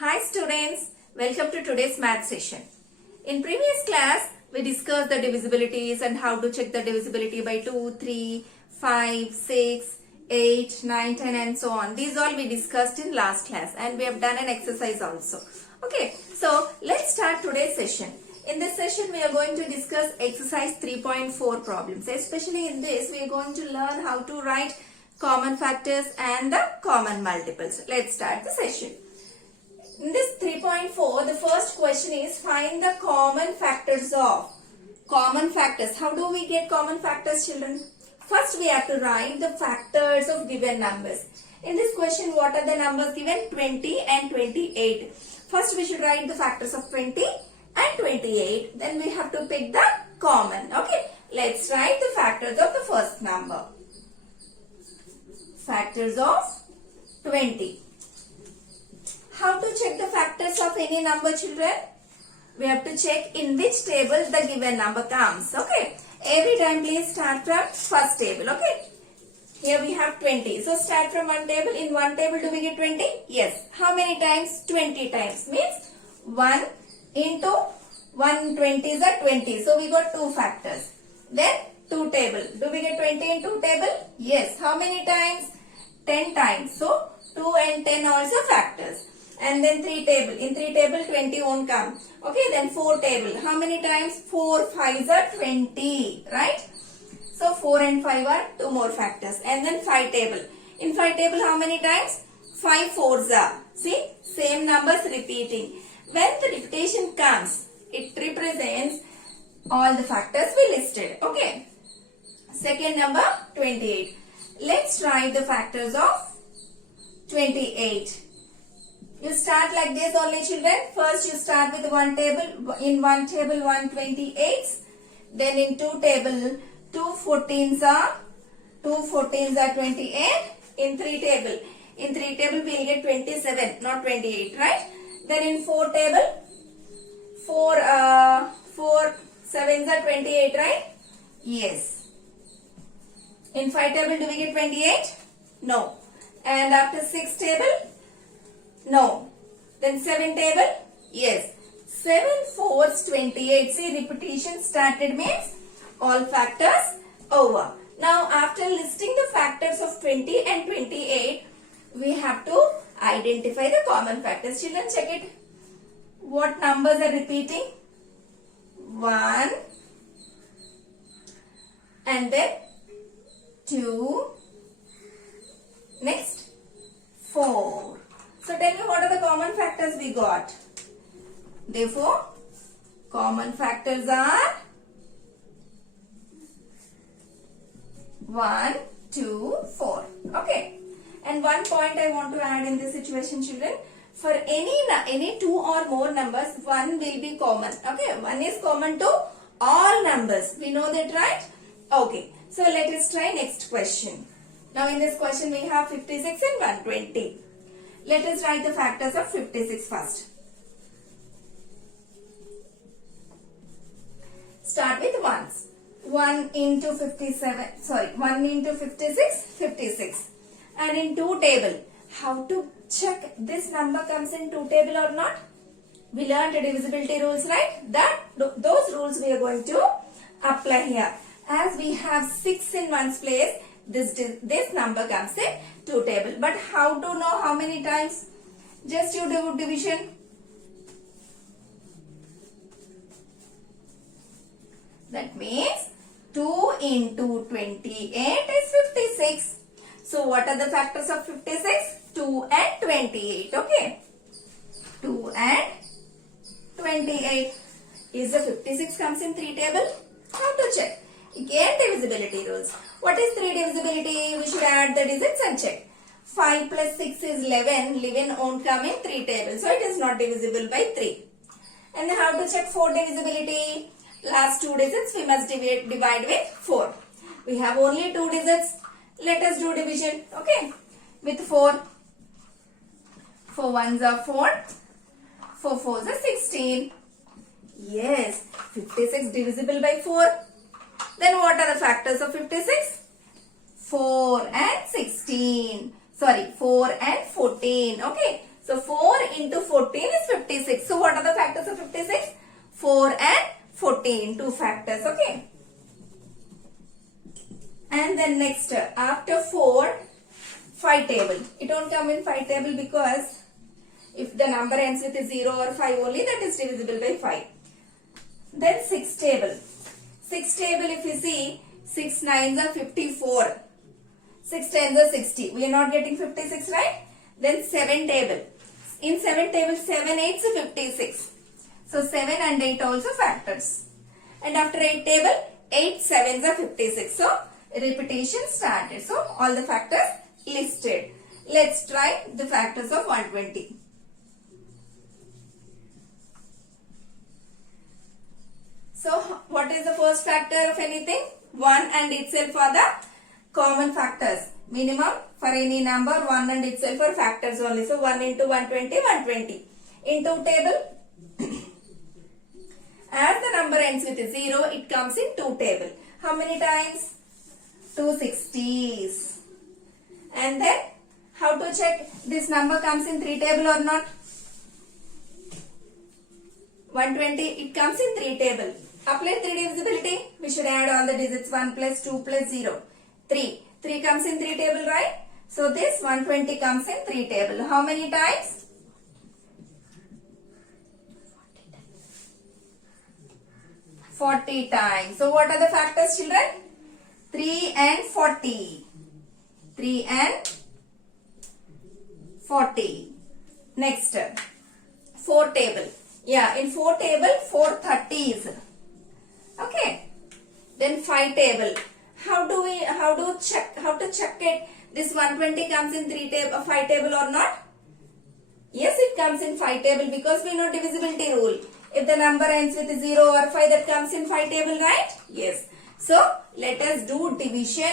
Hi students, welcome to today's math session. In previous class, we discussed the divisibilities and how to check the divisibility by 2, 3, 5, 6, 8, 9, 10 and so on. These all we discussed in last class and we have done an exercise also. Okay, so let's start today's session. In this session, we are going to discuss exercise 3.4 problems. Especially in this, we are going to learn how to write common factors and the common multiples. Let's start the session. In this 3.4, the first question is find the common factors of. Common factors. How do we get common factors, children? First, we have to write the factors of given numbers. In this question, what are the numbers given? 20 and 28. First, we should write the factors of 20 and 28. Then we have to pick the common. Okay. Let's write the factors of the first number. Factors of 20. How to check the factors of any number, children? We have to check in which table the given number comes. Okay. Every time please start from first table. Okay. Here we have 20. So start from one table. In one table do we get 20? Yes. How many times? 20 times. Means 1 into 120 is a 20. So we got two factors. Then 2 table. Do we get 20 in 2 table? Yes. How many times? 10 times. So 2 and 10 also factors. And then 3 table. In 3 table 20 won't come. Okay, then 4 table. How many times? 4 5s are 20. Right? So 4 and 5 are 2 more factors. And then 5 table. In 5 table how many times? 5 4s are. See? Same numbers repeating. When the repetition comes, it represents all the factors we listed. Okay. Second number 28. Let's write the factors of 28. You start like this only, children. First you start with one table. In one table 128. Then in 2 table 2 14s are 28. In 3 table. In 3 table we will get 27, not 28, right? Then in 4 table 4 7s are 28, right? Yes. In 5 table do we get 28? No. And after 6 table? No. Then 7 table? Yes. 7 4s 28. See, repetition started means all factors over. Now after listing the factors of 20 and 28, we have to identify the common factors. Children, check it. What numbers are repeating? 1 and then 2. Next 4. So tell me what are the common factors we got. Therefore, common factors are 1, 2, 4. Okay. And one point I want to add in this situation, children. For any 2 or more numbers, 1 will be common. Okay. 1 is common to all numbers. We know that, right? Okay. So let us try next question. Now in this question we have 56 and 120. Let us write the factors of 56 first. Start with ones. 1 into 57, sorry, 1 into 56, 56. And in 2 table, how to check this number comes in 2 table or not? We learned the divisibility rules, right? Those rules we are going to apply here. As we have 6 in one's place, this number comes in 2 table. But how to know how many times? Just you do division. That means 2 into 28 is 56. So what are the factors of 56? 2 and 28. Okay. 2 and 28. Is the 56 comes in 3 table? How to check? Again divisibility rules. What is 3 divisibility? We should add the digits and check. 5 plus 6 is 11. 11 won't come in 3 tables. So it is not divisible by 3. And how to check 4 divisibility? Last 2 digits we must divide with 4. We have only 2 digits. Let us do division. Okay. With 4. 4 ones are 4. 4 fours are 16. Yes. 56 divisible by 4. Then what are the factors of 56? 4 and 16. Sorry, 4 and 14. Okay. So 4 into 14 is 56. So what are the factors of 56? 4 and 14, two factors. Okay. And then next, after 4, 5 table. It won't come in 5 table because if the number ends with 0 or 5 only, that is divisible by 5. Then 6 table. 6 table, if you see, 6 9s are 54. 6 10s are 60. We are not getting 56, right? Then 7 table. In 7 table, 7 8s are 56. So 7 and 8 also factors. And after 8 table, 8 7s are 56. So repetition started. So all the factors listed. Let's try the factors of 120. So what is the first factor of anything? 1 and itself are the common factors. Minimum for any number 1 and itself are factors only. So 1 into 120, 120. In 2 table, as the number ends with 0, it comes in 2 table. How many times? 260s. And then how to check this number comes in 3 table or not? 120, it comes in 3 table. Apply 3 divisibility. We should add all the digits 1 plus 2 plus 0. 3. 3 comes in 3 table, right? So this 120 comes in 3 table. How many times? 40 times. So what are the factors, children? 3 and 40. 3 and 40. Next, 4 table. Yeah, in 4 table, 4 30s. Okay. Then 5 table. How to check it? This 120 comes in 5 table or not? Yes, it comes in 5 table because we know divisibility rule. If the number ends with 0 or 5, that comes in 5 table, right? Yes. So let us do division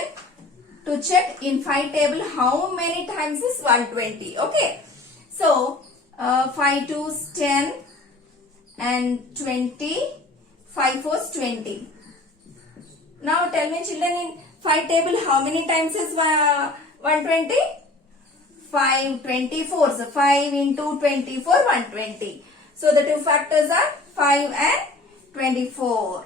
to check in 5 table how many times is 120. Okay. So 5 2s 10 and 20. 5 4s 20. Now tell me, children, in 5 table how many times is 120? 5 24s. So 5 into 24, 120. So the two factors are 5 and 24.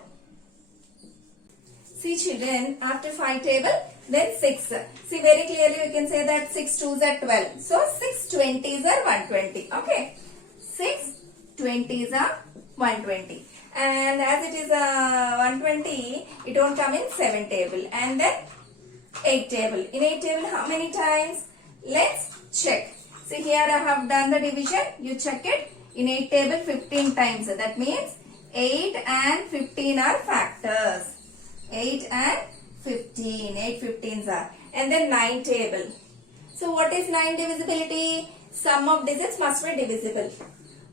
See, children, after 5 table, then 6. See, very clearly we can say that 6 2s are 12. So 6 20s are 120. Okay. 6 20s are 120. And as it is 120, it won't come in 7 table. And then 8 table. In 8 table, how many times? Let's check. See, here I have done the division. You check it. In 8 table, 15 times. That means 8 and 15 are factors. 8 and 15. 8 15s are. And then 9 table. So what is 9 divisibility? Sum of digits must be divisible.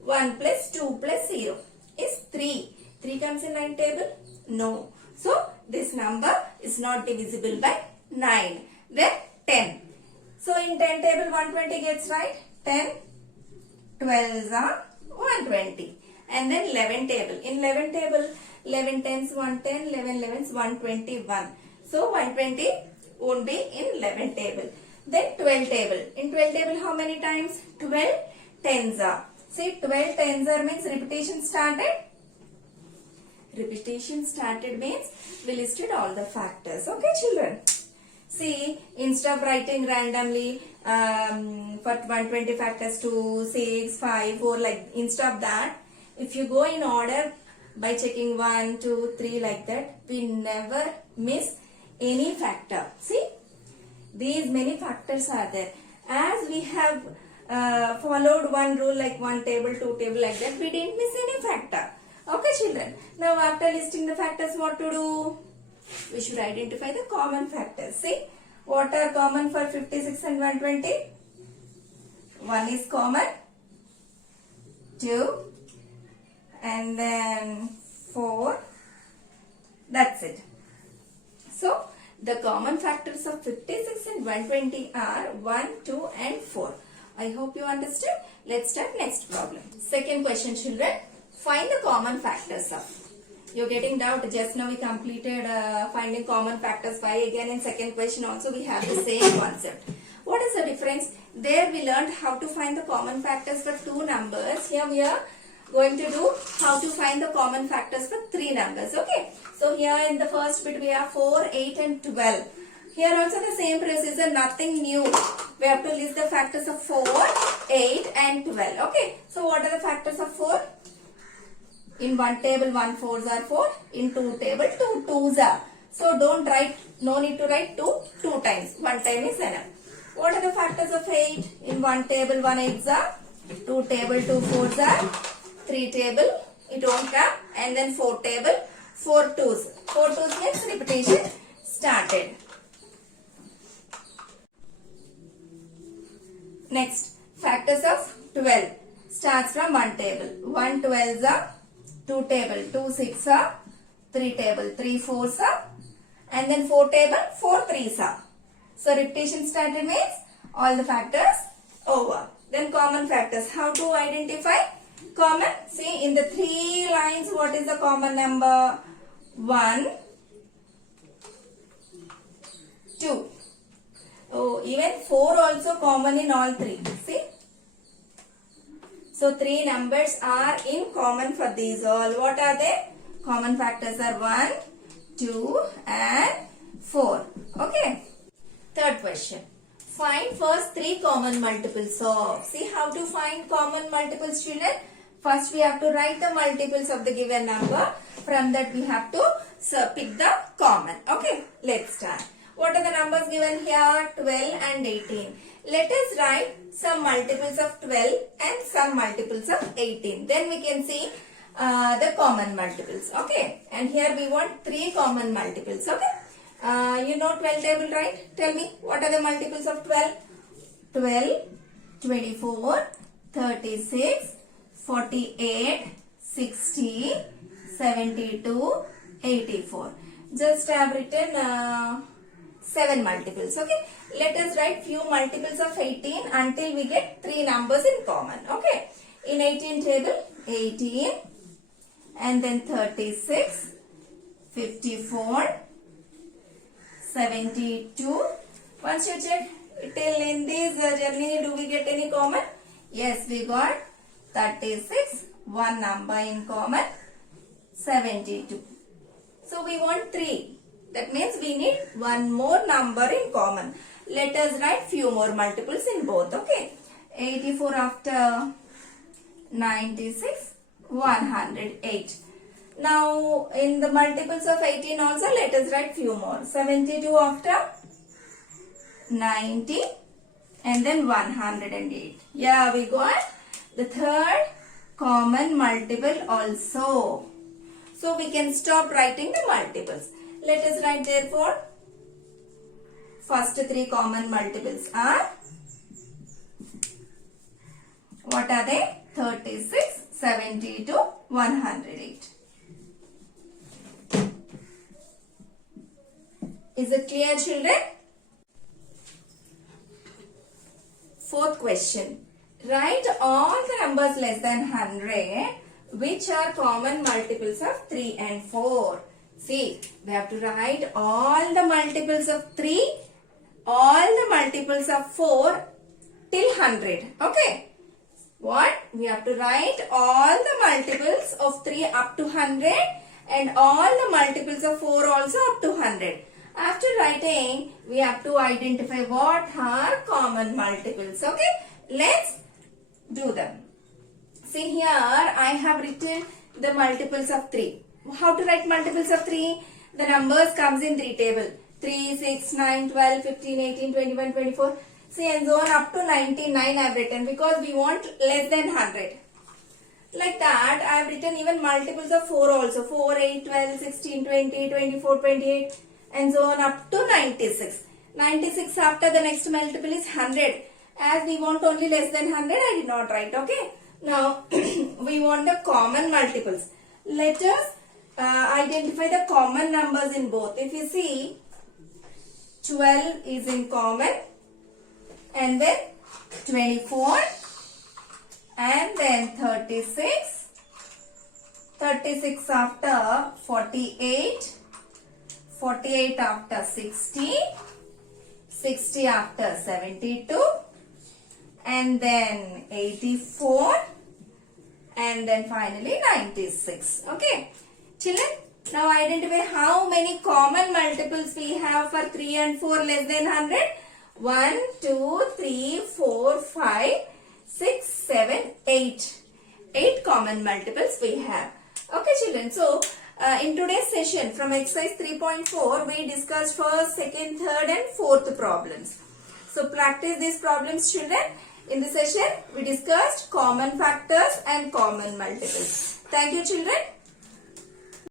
1 plus 2 plus 0 is 3. 3 comes in 9 table? No. So this number is not divisible by 9. Then 10. So in 10 table 120 gets right. 10 12s are 120. And then 11 table. In 11 table, 11 10s 110, 11 11s 121. So 120 won't be in 11 table. Then 12 table. In 12 table how many times? 12 10s are. See, 12 10s are means repetition started. Repetition started means we listed all the factors. Okay, children. See, instead of writing randomly for 120 factors 2, 6, 5, 4, like instead of that, if you go in order by checking 1, 2, 3 like that, we never miss any factor. See, these many factors are there. As we have followed one rule like 1 table, 2 table like that, we didn't miss any factor. Okay, children. Now after listing the factors, what to do? We should identify the common factors. See, what are common for 56 and 120? 1 is common, 2, and then 4. That's it. So, the common factors of 56 and 120 are 1, 2 and 4. I hope you understood. Let's start next problem. Second question, children. Find the common factors of. You're getting doubt. Just now we completed finding common factors. Why again in second question also we have the same concept. What is the difference? There we learned how to find the common factors for two numbers. Here we are going to do how to find the common factors for three numbers. Okay. So here in the first bit we have 4, 8 and 12. Here also the same procedure, nothing new. We have to list the factors of 4, 8 and 12. Okay. So what are the factors of 4? In one table 1 4s are 4. In two table 2 2s are. So don't write, no need to write 2 times. One time is enough. What are the factors of 8? In one table 1 8s are. Two table 2 4s are. Three table it won't come. And then four table 4 2s. 4 2s means repetition started. Next, factors of 12 starts from one table. 1 12s are, 2 table 2 6s are, 3 table 3 4s are, and then 4 table 4 3s are. So repetition started means all the factors over. Then common factors. How to identify common? See in the 3 lines what is the common number? 1, 2. Oh, even 4 also common in all 3. See? So 3 numbers are in common for these all. What are they? Common factors are 1, 2 and 4. Okay. Third question. Find first 3 common multiples of. See how to find common multiples, children? First we have to write the multiples of the given number. From that we have to pick the common. Okay. Let's start. What are the numbers given here? 12 and 18. Let us write some multiples of 12 and some multiples of 18. Then we can see the common multiples. Okay. And here we want 3 common multiples. Okay. You know 12 table, right? Tell me what are the multiples of 12? 12, 24, 36, 48, 60, 72, 84. Just I have written 7 multiples. Okay. Let us write few multiples of 18 until we get 3 numbers in common. Okay. In 18 table 18 and then 36, 54, 72. Once you check till in this journey do we get any common? Yes, we got 36, one number in common, 72. So we want 3. That means we need one more number in common. Let us write few more multiples in both. Okay. 84 after 96, 108. Now in the multiples of 18 also let us write few more. 72 after 90 and then 108. Yeah, we got the third common multiple also. So we can stop writing the multiples. Let us write therefore first 3 common multiples are, what are they? 36, 72, 108. Is it clear, children? Fourth question. Write all the numbers less than 100 which are common multiples of 3 and 4. See, we have to write all the multiples of 3, all the multiples of 4 till 100. Okay. What? We have to write all the multiples of 3 up to 100 and all the multiples of 4 also up to 100. After writing, we have to identify what are common multiples. Okay. Let's do them. See here, I have written the multiples of 3. How to write multiples of 3? The numbers comes in 3 table. 3, 6, 9, 12, 15, 18, 21, 24. See and so on up to 99 I have written because we want less than 100. Like that I have written even multiples of 4 also. 4, 8, 12, 16, 20, 24, 28 and so on up to 96. 96 after the next multiple is 100. As we want only less than 100 I did not write. Okay. Now we want the common multiples. Let us identify the common numbers in both. If you see 12 is in common and then 24 and then 36, 36 after 48, 48 after 60, 60 after 72, and then 84, and then finally 96. Okay, children, now identify how many common multiples we have for 3 and 4 less than 100. 1, 2, 3, 4, 5, 6, 7, 8. 8 common multiples we have. Okay, children. So, in today's session from exercise 3.4, we discussed first, second, third and fourth problems. So, practice these problems, children. In the session, we discussed common factors and common multiples. Thank you, children.